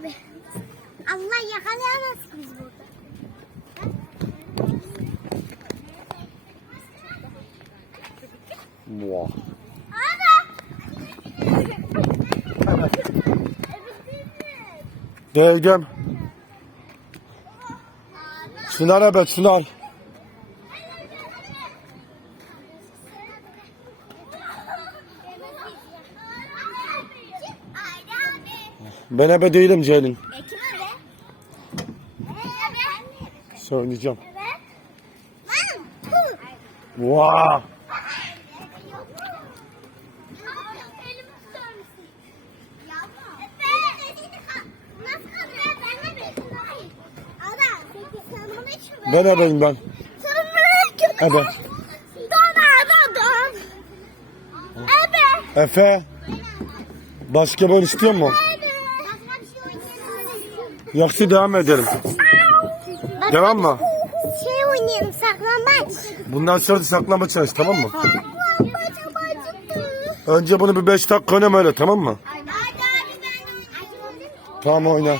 abi. Allah yakalayamaz biz burada. Muah. Değdim. Çınar evet Çınar. Ben ebe değilim Ceylin. Ekim ebe. E, Söyleyeceğim. E, Vaa. Ben ebeyim ben. Ebe. Dona abe don. Ebe. Efe. Basketbol istiyor mu? Yoksa devam edelim. Devam mı? Şey oynayalım saklambaç. Bundan sonra da saklama çalış tamam mı? Saklambaç. Önce bunu bir 5 dakika oynama öyle tamam mı? Hadi abi ben oynayayım. Tamam oyna.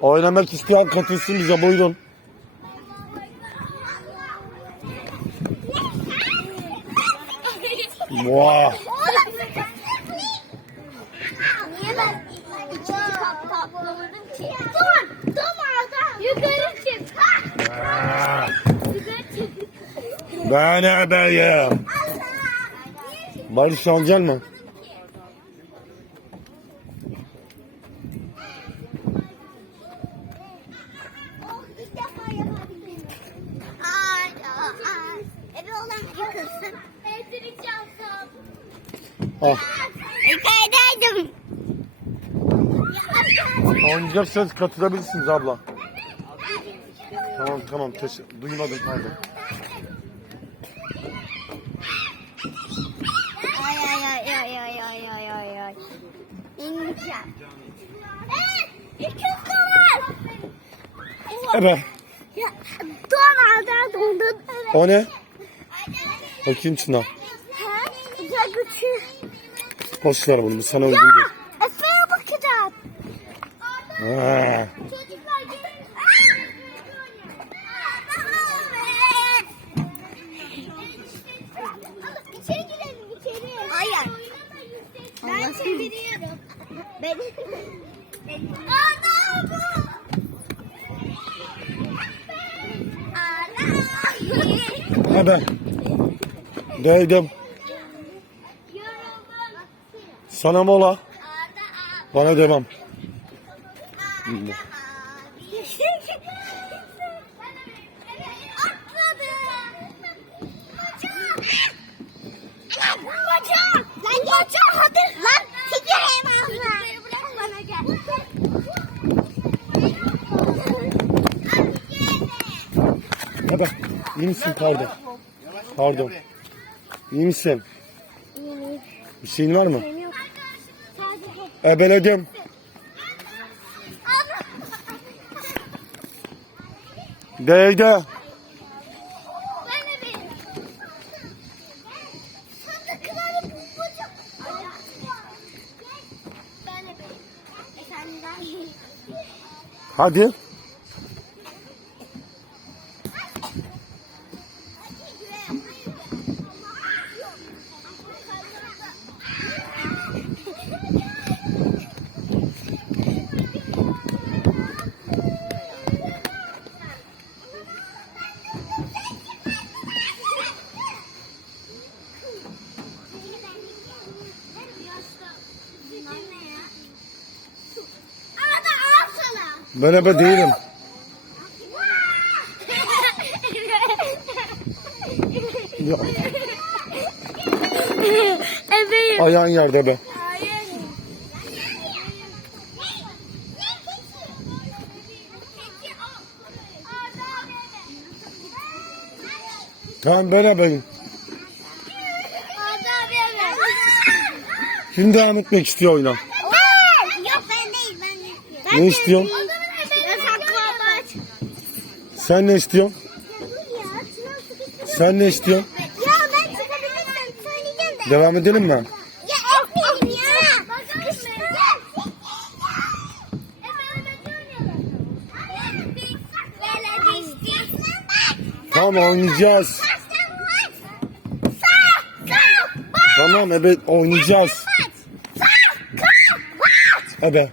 Oynamak isteyen katılsın bize buyurun. Vah. Niye ben iki kat ebeyim. Barış alacak mı? Ebe olan yıkılsın. Al. Yukarıdaydım. Oynayacaksanız katılabilirsiniz abla. Tamam tamam teşekkür duymadım pardon. Ay ay ay ay ay ay ay ay ay. İneceğim. Evet, iki var. Ebe Ya, Donalda dondun. o ne? Bakayım Çınar. Ha? Ya güçlü. Boş ver bunu bu sana uygun Ya, değil. Efe'ye bakacağım. Ha. Çocuklar gelin. İçeri girelim içeri. Hayır. Ben çeviriyorum. Ben... Ana bu. Ana. Ebe. Değdim. Sana mola. Bana devam. Baba, iyi misin pardon? Pardon. İyi misin? İyiyim. Bir şeyin var mı? E, belediyem. Değde. Hadi. Ben ebe değilim. Ya, Ebeyim. ayağın yerde be. Hayır. Tamam ben ebeyim. Kim devam etmek istiyor oyuna? Yok ben değil ben. Ne istiyorsun? Ben. Sen ne istiyorsun? Sen ne istiyorsun? Ya ben çıkabilirsem sen Devam edelim mi? Ya etmeyelim ya. Tamam oynayacağız. Tamam evet oynayacağız. Ebe.